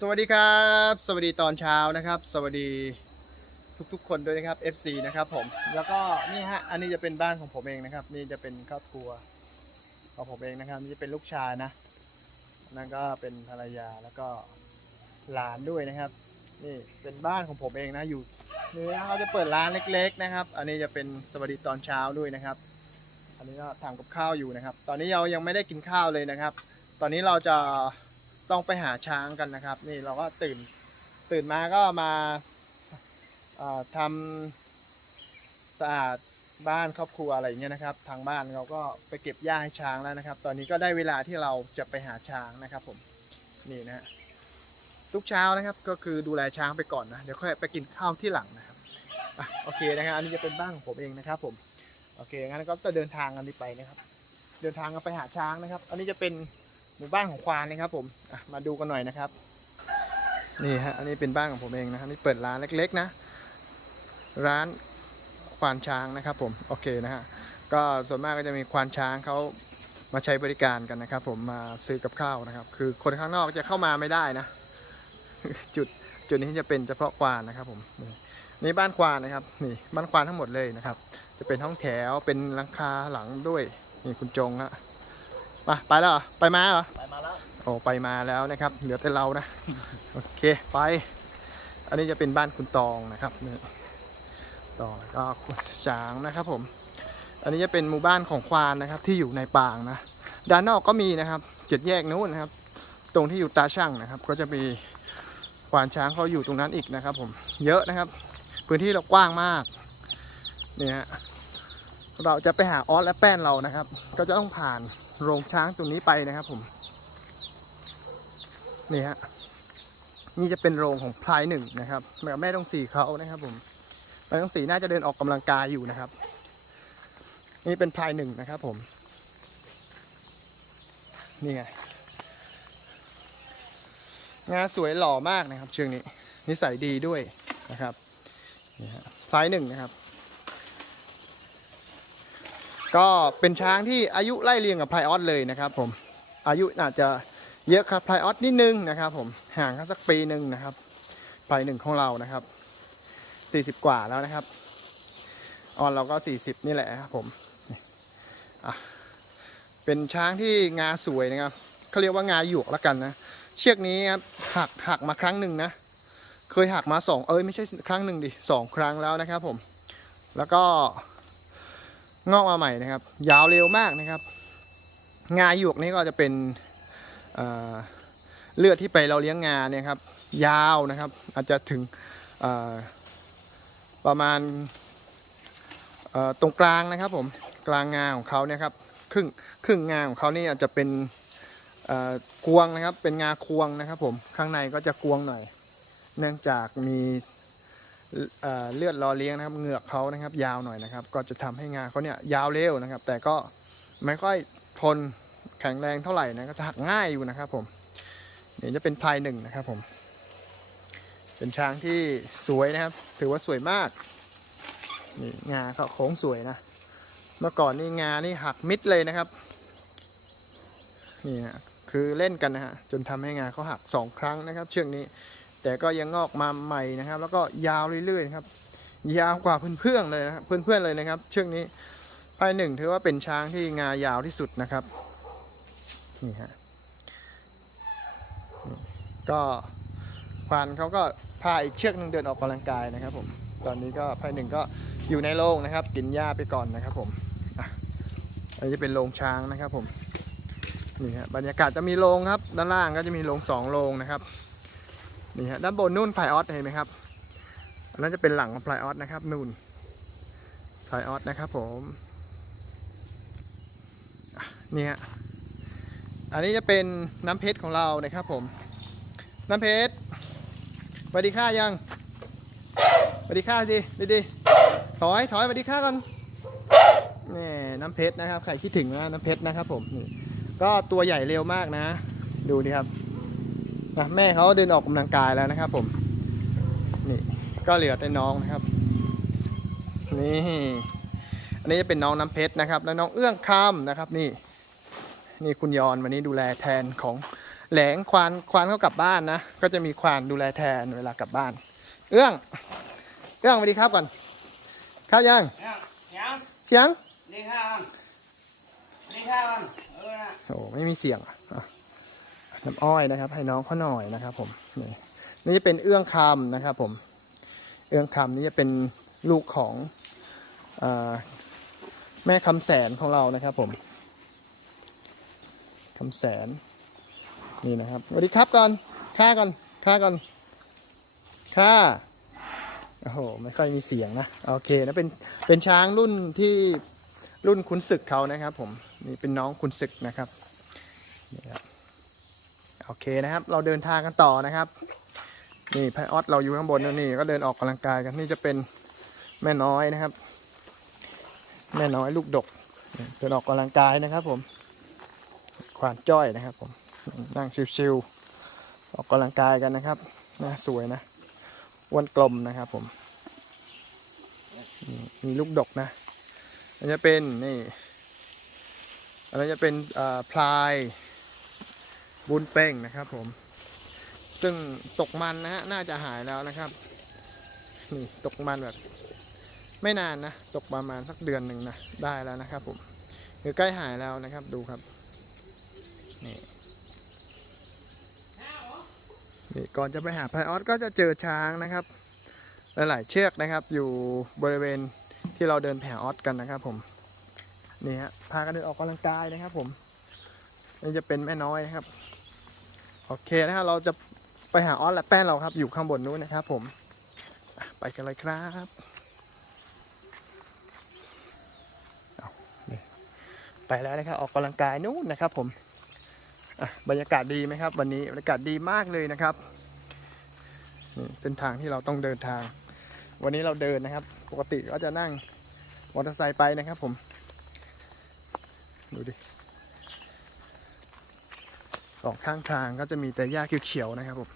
สวัสดีครับ สวัสดีตอนเช้านะครับ สวัสดีทุกๆ คนด้วยนะครับ FC นะครับผมแล้วก็นี่ฮะอันนี้จะเป็นบ้านของผมเองนะครับ นี่จะเป็นครอบครัวของผมเองนะครับนี่จะเป็นลูกชายนะนั่นก็เป็นภรรยาแล้วก็หลานด้วยนะครับ นี่เป็นบ้านของผมเองนะอยู่นี่เขาจะเปิดร้านเล็ก ๆ นะครับ อันนี้จะเป็นสวัสดีตอนเช้าด้วยนะครับ อันนี้ก็ทำกับข้าวอยู่นะครับ ตอนนี้เรายังไม่ได้กินข้าวเลยนะครับ ตอนนี้เราจะ ต้องไปหาช้างกันนะครับ นี่เราก็ตื่นตื่นมาก็มาทำสะอาดบ้านครอบครัวอะไรอย่างเงี้ยนะครับ ทางบ้านเราก็ไปเก็บหญ้าให้ช้างแล้วนะครับ ตอนนี้ก็ได้เวลาที่เราจะไปหาช้างนะครับผมนี่นะฮะทุกเช้านะครับก็คือดูแลช้างไปก่อนนะเดี๋ยวค่อยไปกินข้าวที่หลังนะครับอะโอเคนะครับอันนี้จะเป็นบ้านของผมเองนะครับผมโอเคงั้นก็จะเดินทางกันไปนะครับ เดินทางกันไปหาช้างนะครับ อันนี้จะเป็น หมู่บ้านของควานนะครับผมมาดูกันหน่อยนะครับ นี่ฮะอันนี้เป็นบ้านของผมเองนะครับนี่เปิดร้านเล็กๆนะ ร้านควานช้างนะครับผมโอเคนะฮะก็ส่วนมากก็จะมีควานช้างเขามาใช้บริการกันนะครับ ผมมาซื้อกับข้าวนะครับ คือคนข้างนอกจะเข้ามาไม่ได้นะจุดจุดนี้จะเป็นเฉพาะควานนะครับผมนี่นี่บ้านควานนะครับนี่บ้านควานทั้งหมดเลยนะครับ จะเป็นห้องแถวเป็นหลังคาหลังด้วยนี่คุณจงฮะ ไปไปแล้วเหรอไปมาเหรอไปมาแล้วโอ้ไปมาแล้วนะครับ เหลือแต่เรานะ โอเคไป อันนี้จะเป็นบ้านคุณตองนะครับนี่ตองแล้วก็คุณช้างนะครับผม อันนี้จะเป็นหมู่บ้านของควานนะครับ ที่อยู่ในป่างนะด้านนอกก็มีนะครับจุดแยกนู้นนะครับ ตรงที่อยู่ตาช่างนะครับ ก็จะมีควานช้างเขาอยู่ตรงนั้นอีกนะครับ ผมเยอะนะครับ พื้นที่เรากว้างมากนี่ฮะเราจะไปหาออสและแป้นเรานะครับ ก็จะต้องผ่าน โรงช้างตรงนี้ไปนะครับผมนี่ฮะนี่จะเป็นโรงของพลายหนึ่งนะครับแม่แม่ต้องสีเขานะครับผมแม่ต้องสีน่าจะเดินออกกำลังกายอยู่นะครับ นี่เป็นพลายหนึ่งนะครับผมนี่ไงงาสวยหล่อมากนะครับ เชืองนี้นิสัยดีด้วยนะครับนี่ฮะพลายหนึ่งนะครับ ก็เป็นช้างที่อายุไล่เรียงกับไพรออสเลยนะครับ ผมอายุอาจจะเยอะครับไพรออสนิดนึงนะครับ ผมห่างกันสักปีหนึ่งนะครับไพรหนึ่งของเรานะครับ 40 กว่าแล้วนะครับ ออนเราก็ 40 นี่แหละครับผมเป็นช้างที่งาสวยนะครับเขาเรียกว่างาหยวกแล้วกันนะ เชือกนี้ครับหักหักมาครั้งหนึ่งนะเคยหักมาสองเอ้ยไม่ใช่ครั้งหนึ่งดิสองครั้งแล้วนะครับผม แล้วก็ งอกมาใหม่นะครับ ยาวเร็วมากนะครับ งาหยวกนี่ก็จะเป็นเเลือดที่ไปเราเลี้ยงงาเนี่ยครับ ยาวนะครับ อาจจะถึงประมาณตรงกลางนะครับผมกลางงาของเขาเนี่ยครับครึ่งครึ่งงาของเขานี่อาจจะเป็นกวงนะครับ เป็นงาควงนะครับ ผมข้างในก็จะกวงหน่อย เนื่องจากมี เลือดรอเลี้ยงนะครับ เหงือกเขานะครับ ยาวหน่อยนะครับ ก็จะทำให้งาเขาเนี่ยยาวเร็วนะครับ แต่ก็ไม่ค่อยทนแข็งแรงเท่าไหร่นะก็จะหักง่ายอยู่นะครับ ผมนี่จะเป็นพลายหนึ่งนะครับ ผม เป็นช้างที่สวยนะครับ ถือว่าสวยมากนี่งาเขาโค้งสวยนะเมื่อก่อนนี่งานี่หักมิดเลยนะครับนี่นะคือเล่นกันนะฮะจนทำให้งาเขาหักสองครั้งนะครับ เชือกนี้ แต่ก็ยังงอกมาใหม่นะครับ แล้วก็ยาวเรื่อยๆครับ ยาวกว่าเพื่อนๆเลยนะครับเพื่อนๆเลยนะครับ เชือกนี้ภายหนึ่งถือว่าเป็นช้างที่งายาวที่สุดนะครับนี่ฮะก็ควานเขาก็พาอีกเชือกหนึ่งเดินออกกำลังกายนะครับ ผม ตอนนี้ก็ภายหนึ่งก็อยู่ในโรงนะครับ กินหญ้าไปก่อนนะครับ ผมอันนี้จะเป็นโรงช้างนะครับ ผมนี่ฮะบรรยากาศจะมีโรงครับ ด้านล่างก็จะมีโรงสองโรงนะครับ นี่ฮะด้านบนนู่นไพรออสเห็นไหมครับอันนั้นจะเป็นหลังของไพรออสนะครับนู่นไพรออสนะครับ ผมอะนี่ฮะอันนี้จะเป็นน้ำเพชรของเรานะครับ ผม น้ำเพชรสวัสดีค่ายังสวัสดีค่าสิดีดีถอยถอยสวัสดีค่าก่อนนี่น้ำเพชรนะครับใครคิดถึงนะน้ำเพชรนะครับ ผมนี่ก็ตัวใหญ่เร็วมากนะ ดูดิครับ นะแม่เขาเดินออกกำลังกายแล้วนะครับ ผม นี่ก็เหลือแต่น้องนะครับ นี่อันนี้จะเป็นน้องน้ำเพชรนะครับ แล้วน้องเอื้องคำนะครับ นี่ นี่คุณยอนวันนี้ดูแลแทนของแหลงควานควานเขากลับบ้านนะก็จะมีควานดูแลแทนเวลากลับบ้าน เอื้อง เอื้องสวัสดีครับก่อนครับยังยังยังเสียงนี่ข้าวนี่ข้าวเออนะโอ้ไม่มีเสียงอะอะ น้ำอ้อยนะครับ ให้น้องเขาหน่อยนะครับ ผมนี่จะเป็นเอื้องคำนะครับ ผม เอื้องคำนี่จะเป็นลูกของอแม่คำแสนของเรานะครับ ผมคำแสนนี่นะครับสวัสดีครับก่อนค่าก่อนค่าก่อนค่าโอ้โหไม่ค่อยมีเสียงนะโอเคนะเป็นเป็นช้างรุ่นที่รุ่นคุณศึกเขานะครับ ผมนี่เป็นน้องคุณศึกนะครับนี่ครับ โอเคนะครับ เราเดินทางกันต่อนะครับนี่พายออสเราอยู่ข้างบนนี่ก็เดินออกกำลังกายกันนี่จะเป็นแม่น้อยนะครับ แม่น้อยลูกดกเดินออกกำลังกายนะครับ ผมขวานจ้อยนะครับ ผมนั่งชิวๆออกกำลังกายกันนะครับน่าสวยนะอ้วนกลมนะครับผมมีลูกดกนะอันนี้จะเป็นนี่อันนี้จะเป็นอ่าพลาย บุญเป้งนะครับผม ซึ่งตกมันนะฮะน่าจะหายแล้วนะครับนี่ตกมันแบบ ไม่นานนะ ตกประมาณสักเดือนหนึ่งนะได้แล้วนะครับผมหรือใกล้หายแล้วนะครับดูครับนี่นี่ก่อนจะไปหาไพออสก็จะเจอช้างนะครับ หลายๆเชือกนะครับ อยู่บริเวณที่เราเดินแผออสกันนะครับ ผมนี่ฮะพากันเดินออกกำลังกายนะครับ ผมนี่จะเป็นแม่น้อยครับ โอเคนะครับเราจะไปหาออสและแป้นเราครับ อยู่ข้างบนนู้นนะครับผมไปกันเลยครับไปแล้วนะครับออกกำลังกายนู้นนะครับ ผมบรรยากาศดีไหมครับ วันนี้บรรยากาศดีมากเลยนะครับนี่เส้นทางที่เราต้องเดินทาง วันนี้เราเดินนะครับ ปกติก็จะนั่งมอเตอร์ไซค์ไปนะครับ ผมดูดิ องข้างทางก็จะมีแต่หญ้าเขียวๆนะครับผม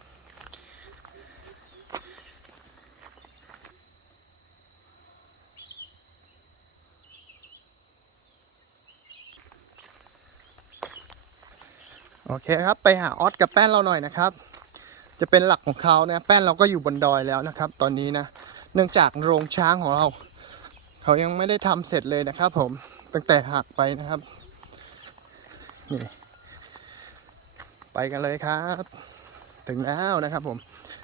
โอเคครับ ไปหาออสกับแป้นเราหน่อยนะครับ จะเป็นหลักของเขานะแป้นเราก็อยู่บนดอยแล้วนะครับ ตอนนี้นะ เนื่องจากโรงช้างของเรา เขายังไม่ได้ทำเสร็จเลยนะครับ ผมตั้งแต่หักไปนะครับนี่ ไปกันเลยครับ ถึงแล้วนะครับผม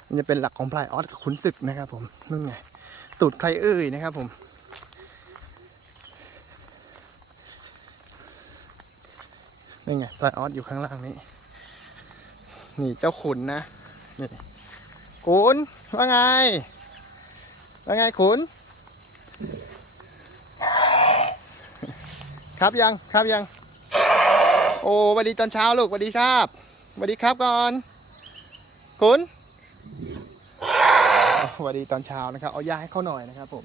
มันจะเป็นหลักของพลายออสขุนศึกนะครับผมนู่นไงตูดใครเอ่ยนะครับผมนี่ไงพลายออสอยู่ข้างล่างนี้ นี่เจ้าขุนนะนี่ขุนว่าไงว่าไงขุนครับยังครับยัง โอ้วัสดีตอนเช้าลูกวัสดีครับ สวัสดีครับก่อนคุณสวัสดีตอนเช้านะครับ เอายาให้เขาหน่อยนะครับผม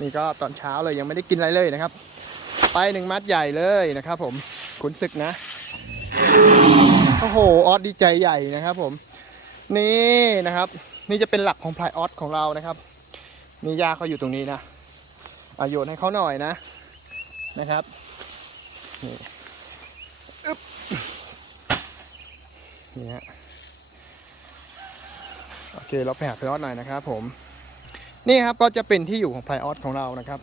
นี่ก็ตอนเช้าเลยยังไม่ได้กินอะไรเลยนะครับ ไปหนึ่งมัดใหญ่เลยนะครับ ผมขุนศึกนะโอ้โหออสดีใจใหญ่นะครับ ผม นี่นะครับ นี่จะเป็นหลักของพลายออสของเรานะครับนี่ยาเขาอยู่ตรงนี้นะอาโยนให้เขาหน่อยนะนะครับนี่ นี่ฮะโอเคเราไปหาไพออสหน่อยนะครับผมนี่ครับก็จะเป็นที่อยู่ของไพออสของเรานะครับ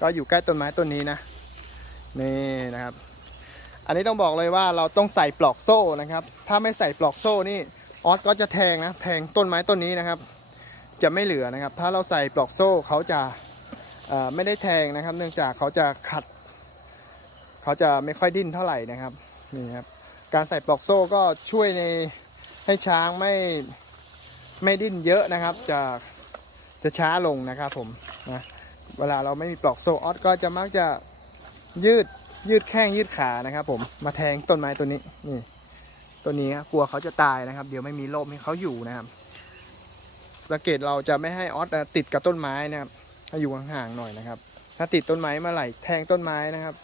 ก็อยู่ใกล้ต้นไม้ต้นนี้นะนี่นะครับ อันนี้ต้องบอกเลยว่าเราต้องใส่ปลอกโซ่นะครับ ถ้าไม่ใส่ปลอกโซ่นี่ออสก็จะแทงนะแทงต้นไม้ต้นนี้นะครับ จะไม่เหลือนะครับ ถ้าเราใส่ปลอกโซ่เขาจะไม่ได้แทงนะครับ เนื่องจากเขาจะขัด เขาจะไม่ค่อยดิ้นเท่าไหร่นะครับนี่ครับ การใส่ปลอกโซ่ก็ช่วยในให้ช้างไม่ไม่ดิ้นเยอะนะครับ จะจะช้าลงนะครับผมนะเวลาเราไม่มีปลอกโซ่ออสก็จะมักจะยืดยืดแข้งยืดขานะครับ ผมมาแทงต้นไม้ตัวนี้นี่ตัวนี้กลัวเขาจะตายนะครับ เดี๋ยวไม่มีร่มให้เขาอยู่นะครับสังเกตเราจะไม่ให้ออสติดกับต้นไม้นะครับให้อยู่ห่างๆหน่อยนะครับ ถ้าติดต้นไม้เมื่อไหร่แทงต้นไม้นะครับ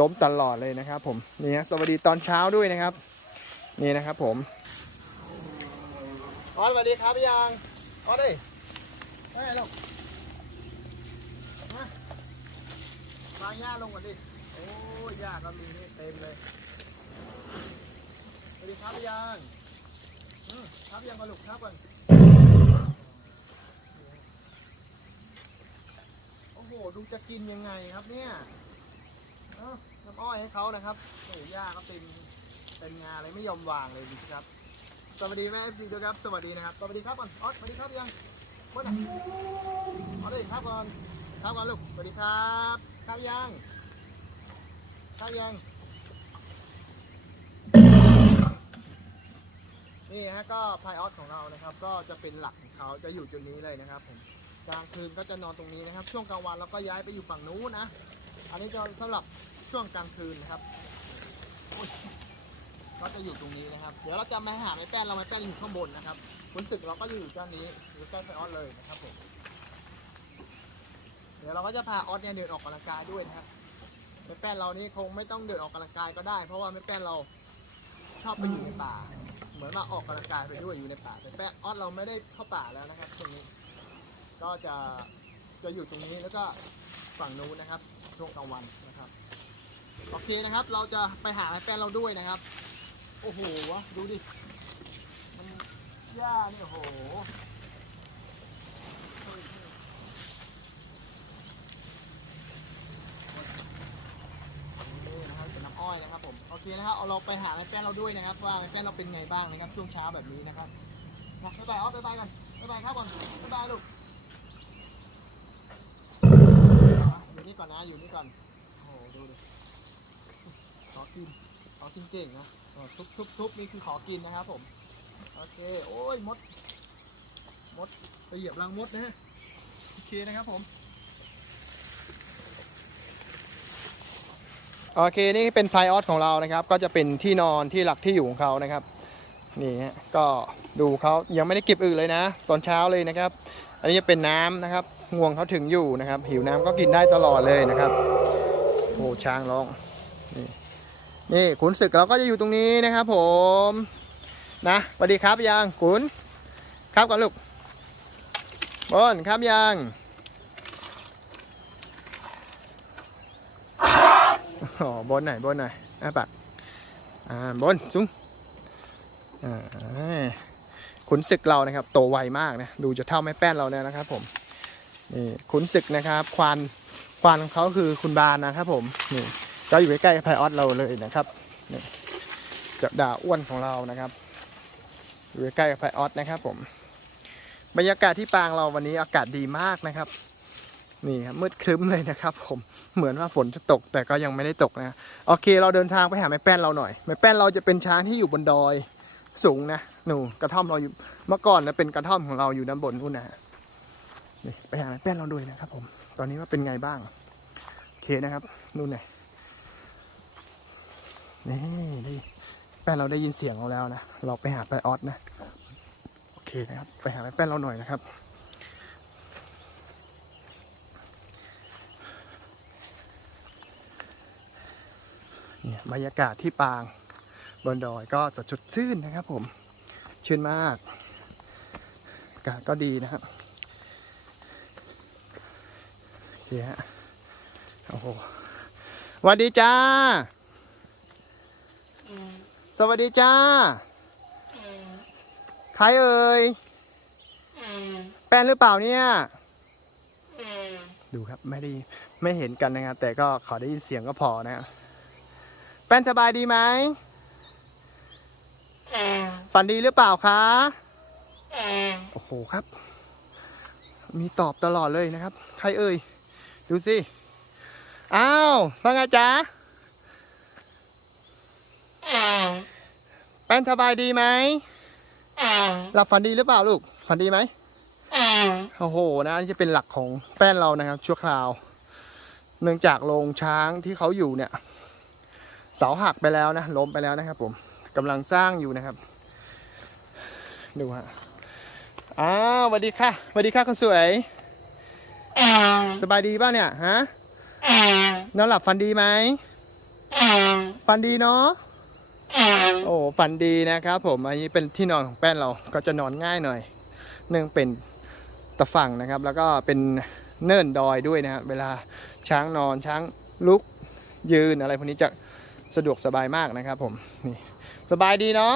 ล้มตลอดเลยนะครับผมนี่ฮะสวัสดีตอนเช้าด้วยนะครับ นี่นะครับผมออสสวัสดีครับพี่ยางออสดิเฮ้ยลูกมาวางหญ้าลงก่อนดิโอ้ยหญ้าก็มีนี่เต็มเลยสวัสดีครับยังอืมครับยังมาลูกครับก่อนโอ้โหดูจะกินยังไงครับเนี่ย เอ้าน้ำอ้อยให้เขานะครับโอ้โหย่าก็เต็มเต็มงานเลยไม่ยอมวางเลยดูสิครับ สวัสดีแม่เอฟซีด้วยครับ สวัสดีนะครับ สวัสดีครับก่อนออสสวัสดีครับยังเมื่อไหร่เอเลยครับก่อนครับก่อนลูก สวัสดีครับข้าวยังข้าวยัง นี่ฮะก็พายออสของเรานะครับ ก็จะเป็นหลักของเขาจะอยู่จุดนี้เลยนะครับผมกลางคืนก็จะนอนตรงนี้นะครับ ช่วงกลางวันเราก็ย้ายไปอยู่ฝั่งนู้นนะ อันนี้จะสำหรับช่วงกลางคืนนะครับก็จะอยู่ตรงนี้นะครับ เดี๋ยวเราจะมาหาไม้แป้นเราไม้แป้นอยู่ข้างบนนะครับขุนศึกเราก็อยู่ด้านนี้อยู่ใกล้พายออสเลยนะครับผมเดี๋ยวเราก็จะพาออสเนี่ยเดินออกกำลังกายด้วยนะครับไม้แป้นเรานี่คงไม่ต้องเดินออกกำลังกายก็ได้ เพราะว่าไม้แป้นเราชอบไปอยู่ในป่า เหมือนมาออกกำลังกายไปด้วยอยู่ในป่าแต่แป้งออสเราไม่ได้เข้าป่าแล้วนะครับตรงนี้ ก็จะจะอยู่ตรงนี้แล้วก็ฝั่งนู้นนะครับ ช่วงกลางวันนะครับโอเคนะครับ เราจะไปหาแป้งเราด้วยนะครับ โอ้โหดูดิมันหญ้านี่โอ้โหนี่นะครับเป็นน้ำอ้อยนะครับผมโอเคนะครับเอาเราไปหาแม่แป้นเราด้วยนะครับ ว่าแม่แป้นเราเป็นไงบ้างนะครับช่วงเช้าแบบนี้นะครับนะบ๊ายบายออฟบ๊ายบายก่อนบ๊ายบายครับก่อนบ๊ายบายลูกอยู่ นี่ก่อนนะอยู่นี่ก่อนโอ้โหดูดิขอกินขอกินเก่งนะทุบทุบทุบนี่คือขอกินนะครับผมโอเคโอ้ยมด มดไปเหยียบรังมดนะฮะโอเคนะครับผมโอเคนี่เป็นไพลออสของเรานะครับ ก็จะเป็นที่นอนที่หลักที่อยู่ของเขานะครับนี่ฮะก็ดูเขายังไม่ได้เก็บอึเลยนะ ตอนเช้าเลยนะครับ อันนี้จะเป็นน้ำนะครับ งวงเขาถึงอยู่นะครับ หิวน้ำก็กินได้ตลอดเลยนะครับโอ้ช้างร้องนี่นี่ขุนศึกเราก็จะอยู่ตรงนี้นะครับ ผมนะสวัสดีครับยังขุนครับก่อนลูกบอนครับยังอ๋อบนไหนบนไหนอะปากอ่าบนสูงอ่าขุนศึกเรานะครับ โตไวมากนะ ดูจะเท่าแม่แป้นเราเนี่ยนะครับผม นี่ขุนศึกนะครับ ควานควานของเขาคือคุณบานนะครับผมนี่ก็อยู่ใกล้ๆไพออสเราเลยนะครับนี่จะด่าอ้วนของเรานะครับ อยู่ใกล้ๆกับไพออสนะครับ ผม บรรยากาศที่ปางเราวันนี้อากาศดีมากนะครับนี่ครับมืดครึ้มเลยนะครับ ผมเหมือนว่าฝนจะตกแต่ก็ยังไม่ได้ตกนะโอเค เราเดินทางไปหาแม่แป้นเราหน่อยแม่แป้นเราจะเป็นช้างที่อยู่บนดอยสูงนะหนูกระท่อมเราอยู่เมื่อก่อนนะเป็นกระท่อมของเราอยู่ด้านบนนู่นนะ นี่ไปหาแม่แป้นเราด้วยนะครับ ผม ตอนนี้ว่าเป็นไงบ้างโอเคนะครับนู่นไงนี่นี่แป้นเราได้ยินเสียงเราแล้วนะเราไปหาไปออสนะโอเคนะครับ ไปหาแม่แป้นเราหน่อยนะครับเนี่ยบรรยากาศที่ปางบนดอยก็จะจุดชื่นนะครับ ผมชื่นมากอากาศก็ดีนะครับ เคฮะโอ้โหสวัสดีจ้า สวัสดีจ้า ใครเอ่ย แป้นหรือเปล่าเนี่ย ดูครับไม่ได้ไม่เห็นกันนะครับแต่ก็ขอได้ยินเสียงก็พอนะครับแป้นสบายดีไหม ฝันดีหรือเปล่าคะ โอ้โหครับ มีตอบตลอดเลยนะครับ ใครเอ่ย ดูสิ อ้าวว่าไงจ๊ะแป้นสบายดีไหมหลับฝันดีหรือเปล่าลูก ฝันดีไหมโอ้โห นะนี่จะเป็นหลักของแป้นเรานะครับ ชั่วคราว เนื่องจากโรงช้างที่เขาอยู่เนี่ย เสาหักไปแล้วนะ ล้มไปแล้วนะครับ ผมกำลังสร้างอยู่นะครับ ดูฮะ อ้าวสวัสดีค่ะสวัสดีค่ะคนสวย สบายดีป่ะเนี่ยฮะนอนหลับฝันดีไหมฝันดีเนาะโอ้ฝันดีนะครับผมอันนี้เป็นที่นอนของแป้นเราก็จะนอนง่ายหน่อย เนื่องเป็นตะฝั่งนะครับ แล้วก็เป็นเนินดอยด้วยนะครับเวลาช้างนอนช้างลุกยืนอะไรพวกนี้จะสะดวกสบายมากนะครับผมนี่สบายดีเนาะ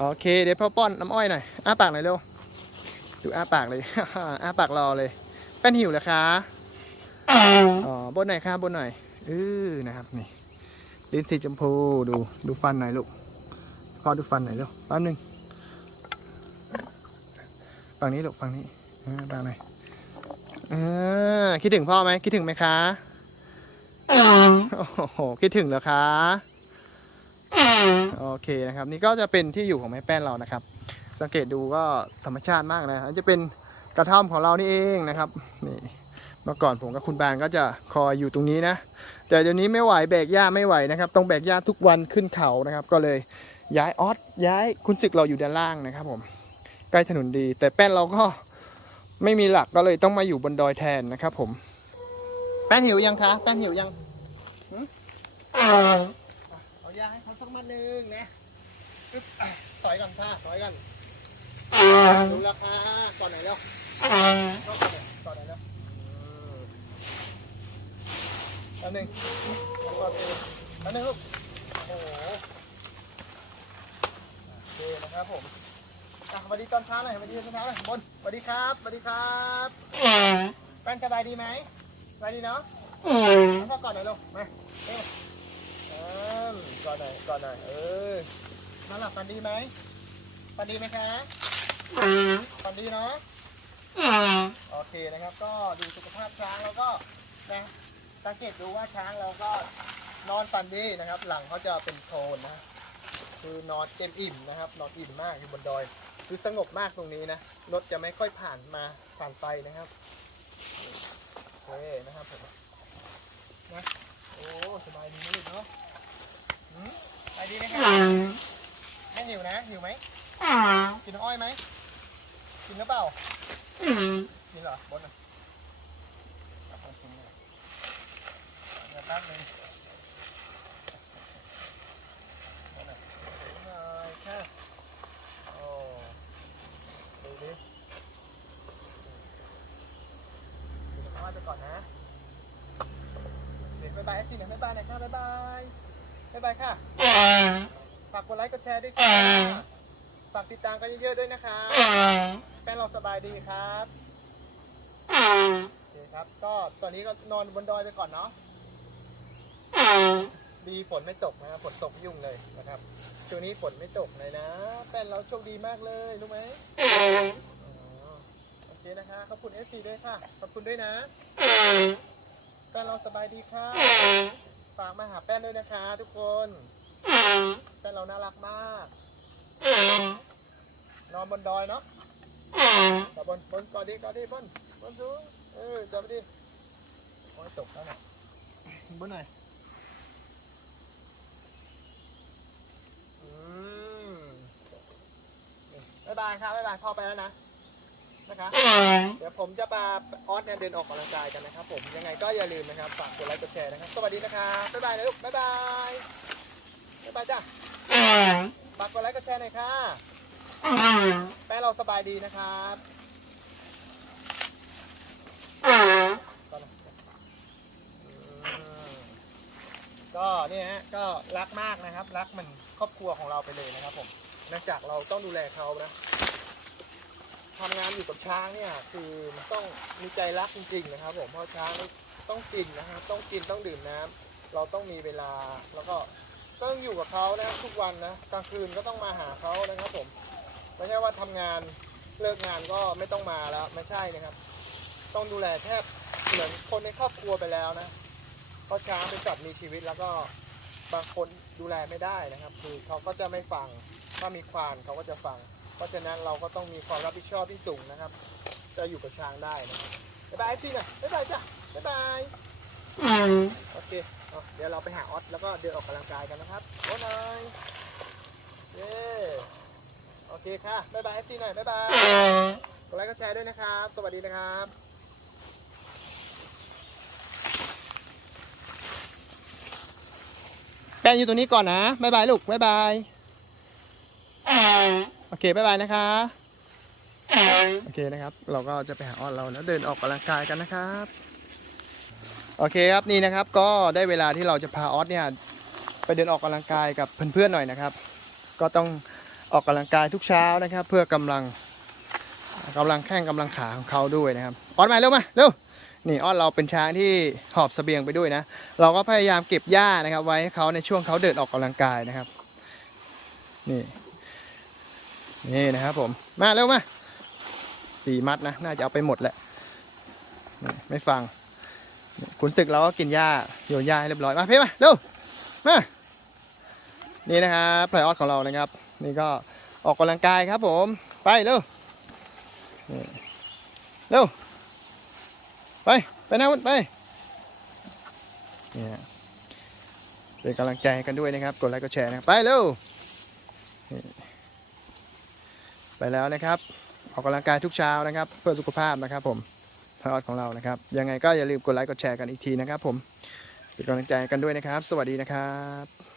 โอเคเดี๋ยวพ่อป้อนน้ำอ้อยหน่อยอ้าปากหน่อยเร็ว ดูอ้าปากเลย อ้าปากรอเลยแป้นหิวเหรอคะอ๋อบนหน่อยค่ะบนหน่อยเออนะครับนี่ลิ้นสีชมพูดูดูฟันหน่อยลูกพ่อดูฟันหน่อยเร็วแป๊บนึงฝั่งนี้ลูกฝั่งนี้อ่าฝั่งไหนอยเออคิดถึงพ่อไหมคิดถึงไหมคะโอ้โหคิดถึงเหรอคะโอเคนะครับ นี่ก็จะเป็นที่อยู่ของแม่แป้นเรานะครับ สังเกตดูก็ธรรมชาติมากนะอันจะเป็นกระท่อมของเรานี่เองนะครับนี่เมื่อก่อนผมกับคุณบานก็จะคอยอยู่ตรงนี้นะ แต่เดี๋ยวนี้ไม่ไหวแบกหญ้าไม่ไหวนะครับต้องแบกหญ้าทุกวันขึ้นเขานะครับ ก็เลยย้ายออสย้ายคุณศึกเราอยู่ด้านล่างนะครับผมใกล้ถนนดี แต่แป้นเราก็ไม่มีหลักก็เลยต้องมาอยู่บนดอยแทนนะครับ ผม แป้นหิวยังคะแป้นหิวยังเอายาให้เขาสักมัดหนึ่งนะอึ๊บอ่อยก่อนค่ะถอยก่อน ดูราคาก่อนไหนอยเร็วก่อนเลยก่อนเลยนะอันหนึ่งก่อนเองอันหนึ่งลูกโอ้โหโอเคนะครับผมสวัสดีตอนเช้าหน่อยสวัสดีตอนเช้าหน่อยบนสวัสดีครับสวัสดีครับแป้นสบายดีไหมสบายดีเนาะแล้วก็ก่อนหน่อยลูกมาเอ้ยเออก่อนหน่อยก่อนหน่อยเออนอนหลับฝันดีไหมฝันดีไหมคะ ฝันดีเนาะโอเคนะครับ ก็ดูสุขภาพช้างแล้วก็นะสังเกตดูว่าช้างเราก็นอนฝันดีนะครับ หลังเขาจะเป็นโทนนะ คือนอนเต็มอิ่มนะครับ นอนอิ่มมากอยู่บนดอย คือสงบมากตรงนี้นะรถจะไม่ค่อยผ่านมาผ่านไปนะครับโอเคนะครับผมนะโอ้สบายดีนะลูกเนาะหืมสบายดีไหมครับไม่หิวนะหิวไหมกินน้ำอ้อยไหม กินหรือเปล่ากินเหรอบดอะเอาของกินเนี่ยเดี๋ยวแป๊บนึงบดอะหน่อยค่ะโอ้ดูดิกินข้าวไปก่อนนะเดี๋ยวบ๊ายบายสิเนี่ยบ๊ายบายหน่อยค่ะบ๊ายบายบ๊ายบายค่ะ ฝากกดไลค์กดแชร์ด้วยค่ะ ฝากติดตามกันเยอะๆด้วยนะคะแป้นเราสบายดีครับโอเคครับ ก็ตอนนี้ก็นอนบนดอยไปก่อนเนาะดีฝนไม่ตกนะครับฝนตกยุ่งเลยนะครับช่วงนี้ฝนไม่ตกเลยนะแป้นเราโชคดีมากเลยรู้ไหมโอเคนะคะขอบคุณเอฟซีด้วยค่ะขอบคุณด้วยนะแป้นเราสบายดีค่ะฝากมาหาแป้นด้วยนะคะ ทุกคนแป้นเราน่ารักมาก นอนบนดอยเนาะ แต่บนบนกอดดีกอดดีบนบนสูงเออจับดิโอ้ยตกแล้วนี่ยบนไหนอืมบ๊ายบายครับบ๊ายบายพ่อไปแล้วนะนะคะเดี๋ยวผมจะพาออสเนี่ยเดินออกกำลังกายกันนะครับ ผมยังไงก็อย่าลืมนะครับฝากกดไลค์กดแชร์นะครับ สวัสดีนะครับบ๊ายบายนะลูกบ๊ายบายบ๊ายบายจ้ะฝากกดไลค์กดแชร์หน่อยค่ะ แม่เราสบายดีนะครับก็เนี่ยฮะก็รักมากนะครับ รักเหมันครอบครัวของเราไปเลยนะครับผมเนื่องจากเราต้องดูแลเขานะทำงานอยู่กับช้างเนี่ยคือมันต้องมีใจรักจริง ๆ นะครับ ผมเพราะช้างต้องกินนะครับ ต้องกินต้องดื่มน้ำเราต้องมีเวลาแล้วก็ต้องอยู่กับเขานะครับทุกวันนะกลางคืนก็ต้องมาหาเขานะครับผม ไม่ใช่ว่าทำงานเลิกงานก็ไม่ต้องมาแล้วไม่ใช่นะครับ ต้องดูแลแทบเหมือนคนในครอบครัวไปแล้วนะเพราะช้างเป็นสัตว์มีชีวิตแล้วก็บางคนดูแลไม่ได้นะครับ คือเขาก็จะไม่ฟังถ้ามีควานเขาก็จะฟัง เพราะฉะนั้นเราก็ต้องมีความรับผิดชอบที่สูงนะครับ จะอยู่กับช้างได้นะครับบ๊ายบายพี่หน่อยบ๊ายบายจ้ะบ๊ายบายโอเคเดี๋ยวเราไปหาออสแล้วก็เดินออกกำลังกายกันนะครับโอ้นายเย้ โอเคค่ะ บ๊ายบายเอฟซีหน่อย บ๊ายบายกดไลค์กดแชร์ด้วยนะครับ สวัสดีนะครับแป้งอยู่ตรงนี้ก่อนนะ บ๊ายบายลูก บ๊ายบาย โอเค บ๊ายบายนะคะ โอเคนะครับ เราก็จะไปหาออนเราแล้วเดินออกกำลังกายกันนะครับ โอเคครับนี่นะครับ ก็ได้เวลาที่เราจะพาออสเนี่ยไปเดินออกกำลังกายกับเพื่อนๆหน่อยนะครับ ก็ต้อง ออกกำลังกายทุกเช้านะครับ เพื่อกำลังกำลังแข้งกำลังขาของเขาด้วยนะครับออดมาเร็วมาเร็วนี่ออดเราเป็นช้างที่หอบเสบียงไปด้วยนะ เราก็พยายามเก็บหญ้านะครับ ไว้ให้เขาในช่วงเขาเดินออกกำลังกายนะครับ นี่ นี่นะครับผม มาเร็วมาสี่มัดนะ น่าจะเอาไปหมดแหละ ไม่ฟังนี่ขุนศึกเราก็กินหญ้าโยนหญ้าให้เรียบร้อย มาเพ่มาเร็ว มา นี่นะครับไพลอยอสของเรานะครับ นี่ก็ออกกำลังกายครับผม ไปเร็วเร็วไปไปนะวุ้นไปนี่นะเป็นกำลังใจกันด้วยนะครับ กดไลค์กดแชร์นะไปเร็วไปแล้วนะครับ ออกกำลังกายทุกเช้านะครับ เพื่อสุขภาพนะครับ ผมพออสของเรานะครับ ยังไงก็อย่าลืมกดไลค์กดแชร์กันอีกทีนะครับ ผมเป็นกำลังใจกันด้วยนะครับ สวัสดีนะครับ